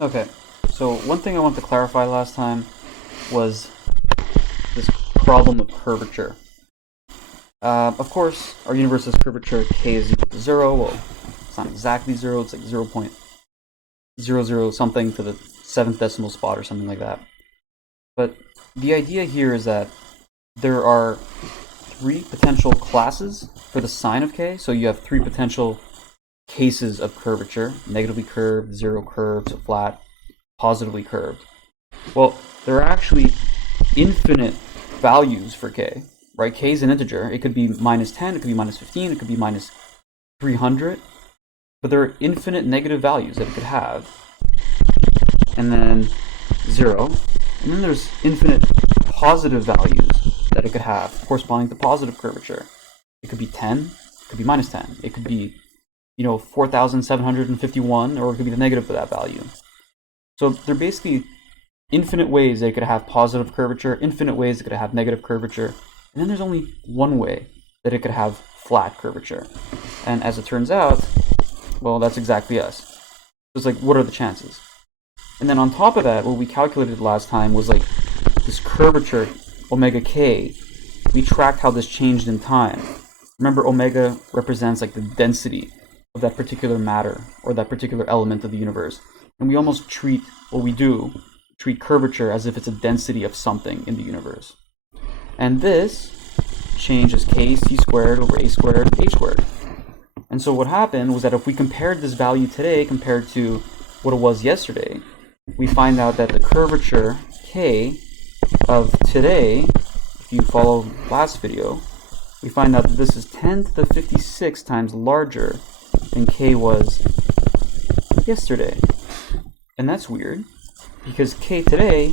Okay, so one thing I wanted to clarify last time was this problem of curvature. Of course, our universe's curvature k is equal to 0. Well, it's not exactly 0, it's like 0.00 something to the 7th decimal spot or something like that. But the idea here is that there are three potential classes for the sign of k. So you have three potential cases of curvature: negatively curved, zero curved, so flat, positively curved. Well, there are actually infinite values for k, right? K is an integer. It could be minus 10, it could be minus 15, it could be minus 300, but there are infinite negative values that it could have, and then 0, and then there's infinite positive values that it could have corresponding to positive curvature. It could be 10, it could be minus 10, it could be 4,751, or it could be the negative for that value. So they're basically infinite ways they could have positive curvature, infinite ways it could have negative curvature, and then there's only one way that it could have flat curvature. And as it turns out, well, that's exactly us. So it's like, what are the chances? And then on top of that, what we calculated last time was like this curvature, omega k. We tracked how this changed in time. Remember, omega represents like the density of that particular matter or that particular element of the universe. And we almost treat curvature as if it's a density of something in the universe. And this changes k c squared over a squared h squared. And so what happened was that if we compared this value today compared to what it was yesterday, we find out that the curvature k of today, if you follow last video, we find out that this is 10 to the 56 times larger than k was yesterday. And that's weird, because k today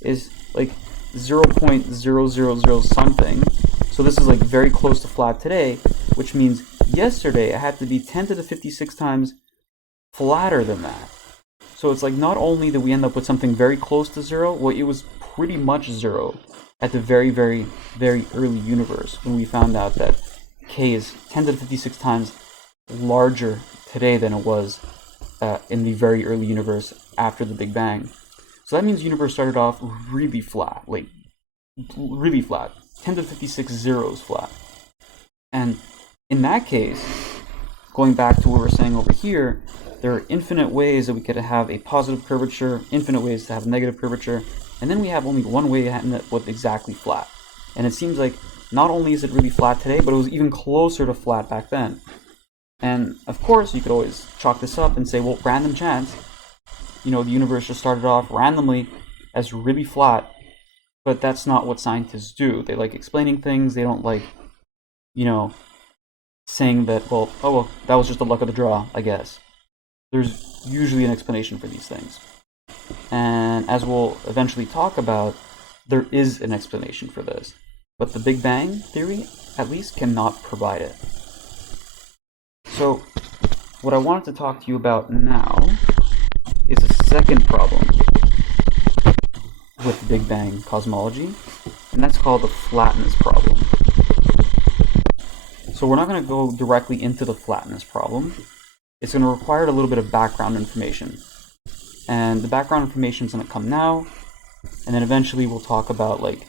is like 0.000 something. So this is like very close to flat today, which means yesterday I had to be 10 to the 56 times flatter than that. So it's like not only that we end up with something very close to 0, well, it was pretty much 0 at the very, very, very early universe when we found out that k is 10 to the 56 times larger today than it was in the very early universe after the Big Bang. So that means the universe started off really flat, like really flat, 10 to the 56 zeros flat. And in that case, going back to what we're saying over here, there are infinite ways that we could have a positive curvature, infinite ways to have negative curvature, and then we have only one way to end up with exactly flat. And it seems like not only is it really flat today, but it was even closer to flat back then. And of course, you could always chalk this up and say, well, random chance. The universe just started off randomly as really flat, but that's not what scientists do. They like explaining things. They don't like, saying that, well, that was just the luck of the draw, I guess. There's usually an explanation for these things. And as we'll eventually talk about, there is an explanation for this. But the Big Bang theory, at least, cannot provide it. So, what I wanted to talk to you about now is a second problem with Big Bang cosmology, and that's called the flatness problem. So we're not going to go directly into the flatness problem. It's going to require a little bit of background information. And the background information is going to come now, and then eventually we'll talk about like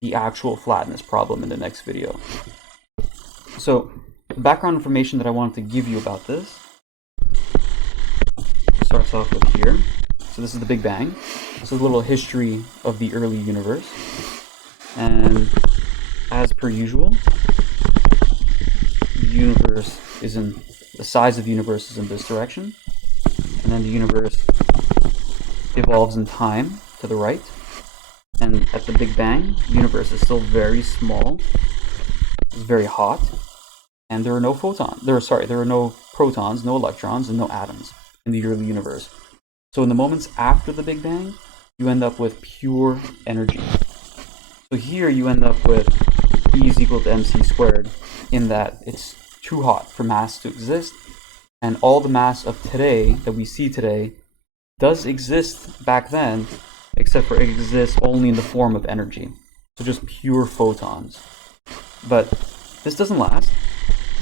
the actual flatness problem in the next video. So the background information that I wanted to give you about this starts off with here. So this is the Big Bang. This is a little history of the early universe. And as per usual, the size of the universe is in this direction. And then the universe evolves in time to the right. And at the Big Bang, the universe is still very small. It's very hot. And there are no there are no protons, no electrons, and no atoms in the early universe. So in the moments after the Big Bang, you end up with pure energy. So here you end up with E is equal to mc squared, in that it's too hot for mass to exist, and all the mass of today that we see today does exist back then, except for it exists only in the form of energy. So just pure photons. But this doesn't last.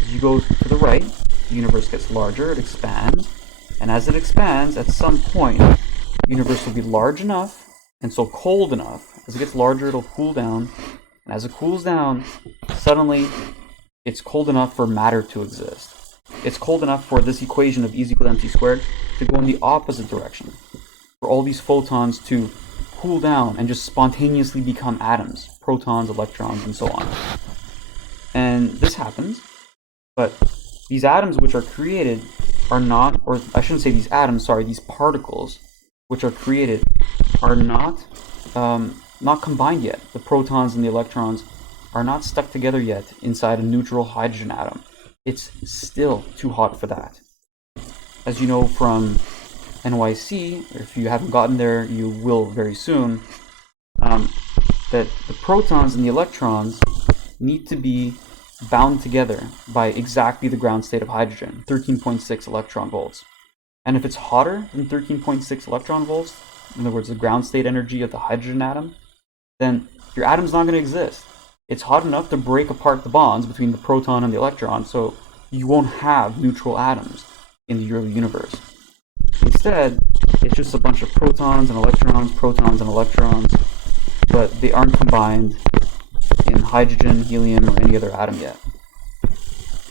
As you go to the right, the universe gets larger, it expands, and as it expands, at some point, universe will be large enough and so cold enough. As it gets larger, it'll cool down. And as it cools down, suddenly it's cold enough for matter to exist. It's cold enough for this equation of E is equal to mc squared to go in the opposite direction. For all these photons to cool down and just spontaneously become atoms, protons, electrons, and so on. And this happens, but these atoms which are created are not, or I shouldn't say these atoms, sorry, these particles which are created are not combined yet. The protons and the electrons are not stuck together yet inside a neutral hydrogen atom. It's still too hot for that. As you know from NYC, or if you haven't gotten there, you will very soon, that the protons and the electrons need to be bound together by exactly the ground state of hydrogen, 13.6 electron volts. And if it's hotter than 13.6 electron volts, in other words, the ground state energy of the hydrogen atom, then your atom's not going to exist. It's hot enough to break apart the bonds between the proton and the electron, so you won't have neutral atoms in the early universe. Instead, it's just a bunch of protons and electrons, but they aren't combined in hydrogen, helium, or any other atom yet.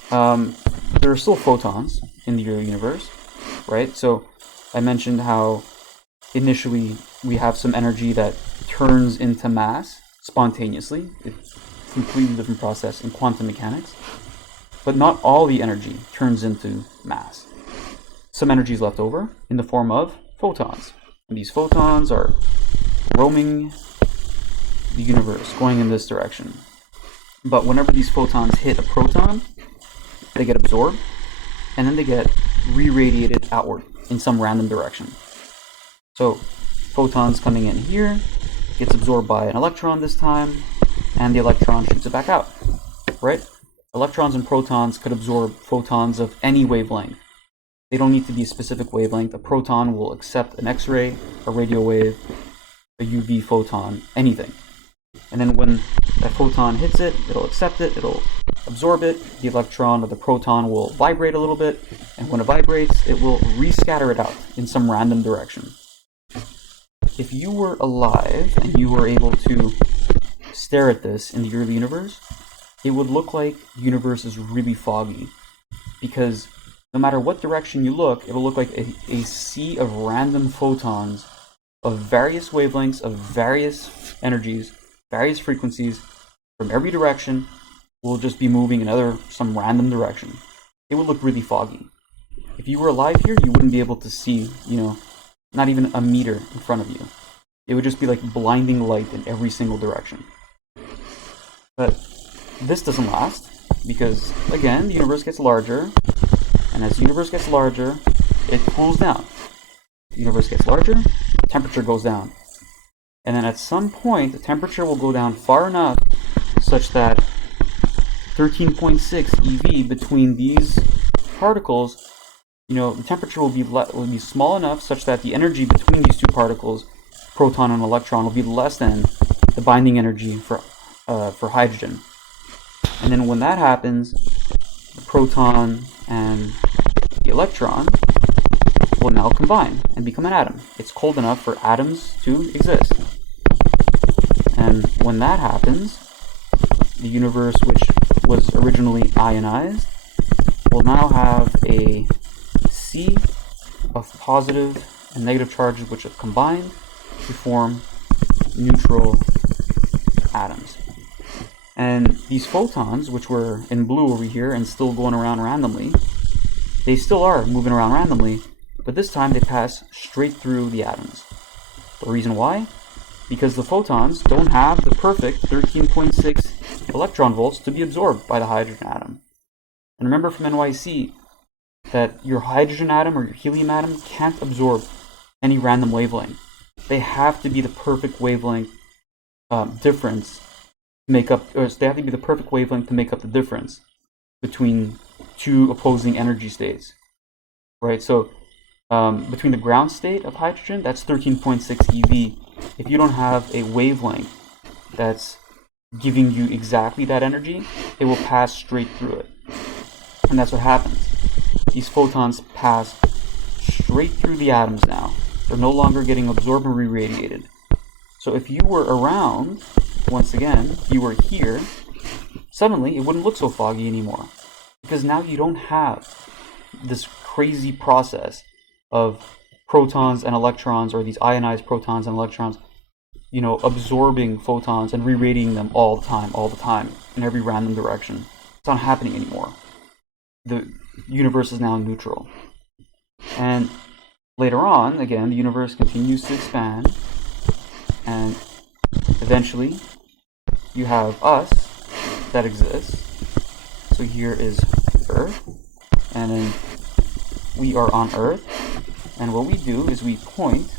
There are still photons in the early universe, right? So I mentioned how initially we have some energy that turns into mass spontaneously. It's a completely different process in quantum mechanics. But not all the energy turns into mass. Some energy is left over in the form of photons. And these photons are roaming the universe, going in this direction. But whenever these photons hit a proton, they get absorbed, and then they get re-radiated outward in some random direction. So photons coming in here, gets absorbed by an electron this time, and the electron shoots it back out, right? Electrons and protons could absorb photons of any wavelength. They don't need to be a specific wavelength. A proton will accept an X-ray, a radio wave, a UV photon, anything. And then when that photon hits it, it'll accept it, it'll absorb it, the electron or the proton will vibrate a little bit, and when it vibrates, it will rescatter it out in some random direction. If you were alive and you were able to stare at this in the early universe, it would look like the universe is really foggy, because no matter what direction you look, it will look like a sea of random photons of various wavelengths, of various energies, various frequencies from every direction will just be moving in some random direction. It would look really foggy. If you were alive here, you wouldn't be able to see, not even a meter in front of you. It would just be like blinding light in every single direction. But this doesn't last, because again, the universe gets larger, and as the universe gets larger, it cools down. The universe gets larger, temperature goes down. And then at some point, the temperature will go down far enough such that 13.6 eV between these particles, the temperature will be small enough such that the energy between these two particles, proton and electron, will be less than the binding energy for hydrogen. And then when that happens, the proton and the electron will now combine and become an atom. It's cold enough for atoms to exist. And when that happens, the universe, which was originally ionized, will now have a sea of positive and negative charges which have combined to form neutral atoms. And these photons, which were in blue over here and still going around randomly, they still are moving around randomly, but this time they pass straight through the atoms. The reason why? Because the photons don't have the perfect 13.6 electron volts to be absorbed by the hydrogen atom. And remember from NYC that your hydrogen atom or your helium atom can't absorb any random wavelength. They have to be the perfect wavelength difference to make up, or they have to be the perfect wavelength to make up the difference between two opposing energy states, right? So between the ground state of hydrogen, that's 13.6 eV. If you don't have a wavelength that's giving you exactly that energy, it will pass straight through it. And that's what happens. These photons pass straight through the atoms now. They're no longer getting absorbed and re-radiated. So if you were around, once again, if you were here, suddenly it wouldn't look so foggy anymore. Because now you don't have this crazy process of protons and electrons, or these ionized protons and electrons, absorbing photons and re-radiating them all the time, in every random direction. It's not happening anymore. The universe is now neutral. And later on, again, the universe continues to expand, and eventually you have us that exists. So here is Earth, and then we are on Earth, and what we do is we point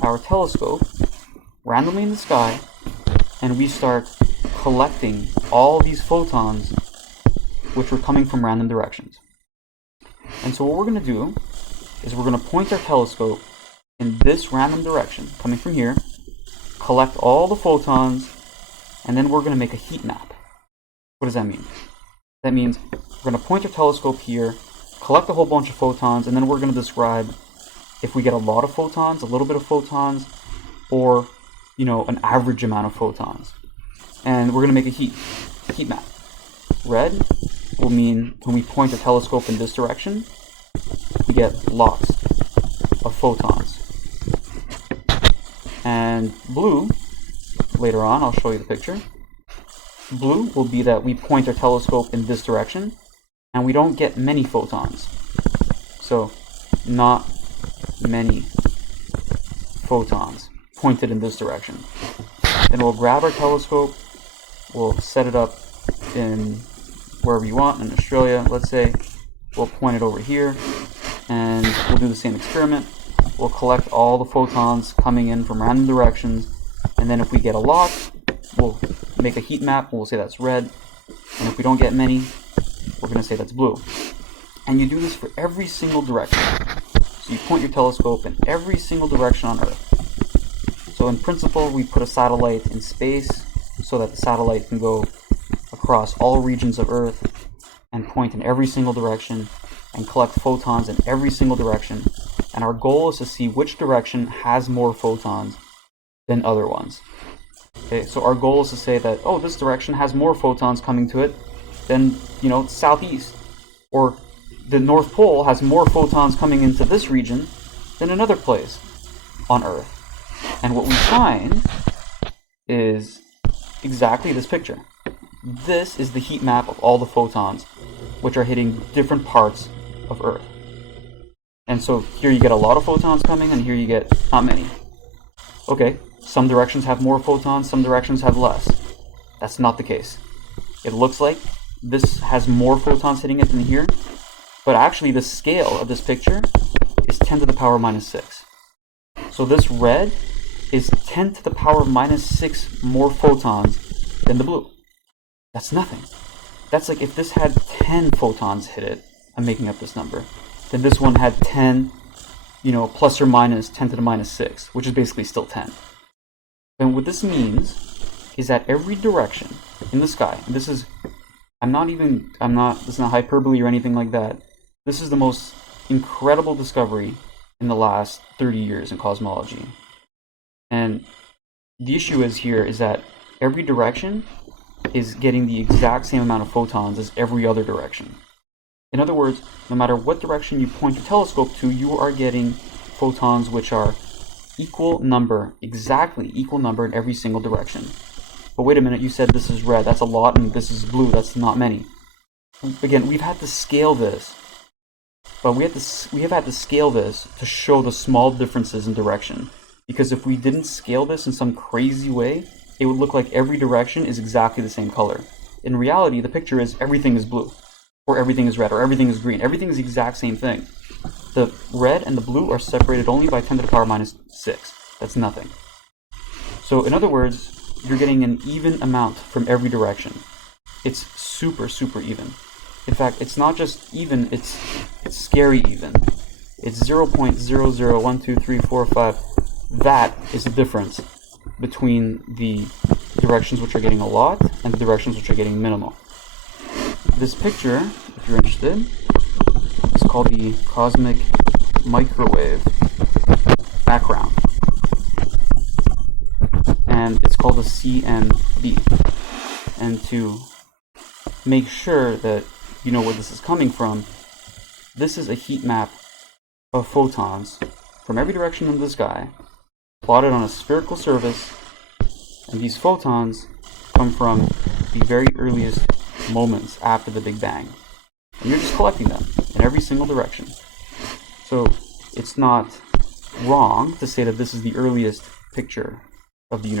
our telescope randomly in the sky, and we start collecting all these photons which were coming from random directions. And so what we're going to do is we're going to point our telescope in this random direction, coming from here, collect all the photons, and then we're going to make a heat map. What does that mean? That means we're going to point our telescope here, collect a whole bunch of photons, and then we're going to describe if we get a lot of photons, a little bit of photons, or an average amount of photons. And we're going to make a heat map. Red will mean when we point the telescope in this direction, we get lots of photons. And blue, later on, I'll show you the picture. Blue will be that we point our telescope in this direction, and we don't get many photons. So, not many photons pointed in this direction. Then we'll grab our telescope, we'll set it up in wherever you want, in Australia, let's say. We'll point it over here, and we'll do the same experiment. We'll collect all the photons coming in from random directions, and then if we get a lot, we'll make a heat map, we'll say that's red, and if we don't get many, we're going to say that's blue. And you do this for every single direction. So you point your telescope in every single direction on Earth. So in principle, we put a satellite in space so that the satellite can go across all regions of Earth and point in every single direction and collect photons in every single direction. And our goal is to see which direction has more photons than other ones. Okay, so our goal is to say that, oh, this direction has more photons coming to it than, southeast. Or the North Pole has more photons coming into this region than another place on Earth. And what we find is exactly this picture. This is the heat map of all the photons, which are hitting different parts of Earth. And so here you get a lot of photons coming, and here you get not many. Okay, some directions have more photons, some directions have less. That's not the case. It looks like this has more photons hitting it than here, but actually the scale of this picture is 10 to the power minus 6. So this red is 10 to the power minus 6 more photons than the blue. That's nothing. That's like if this had 10 photons hit it, I'm making up this number, then this one had 10, plus or minus 10 to the minus 6, which is basically still 10. And what this means is that every direction in the sky, and this is not hyperbole or anything like that. This is the most incredible discovery in the last 30 years in cosmology. And the issue is that every direction is getting the exact same amount of photons as every other direction. In other words, no matter what direction you point your telescope to, you are getting photons which are exactly equal number in every single direction. But wait a minute, you said this is red, that's a lot, and this is blue, that's not many. Again, we've had to scale this, but we have had to scale this to show the small differences in direction. Because if we didn't scale this in some crazy way, it would look like every direction is exactly the same color. In reality, the picture is everything is blue, or everything is red, or everything is green. Everything is the exact same thing. The red and the blue are separated only by 10 to the power minus 6. That's nothing. So in other words, you're getting an even amount from every direction. It's super, super even. In fact, it's not just even, it's scary even. It's 0.001234. That is the difference between the directions which are getting a lot and the directions which are getting minimal. This picture, if you're interested, is called the cosmic microwave. with C and B. And to make sure that you know where this is coming from, this is a heat map of photons from every direction in the sky, plotted on a spherical surface, and these photons come from the very earliest moments after the Big Bang. And you're just collecting them in every single direction. So it's not wrong to say that this is the earliest picture of the universe.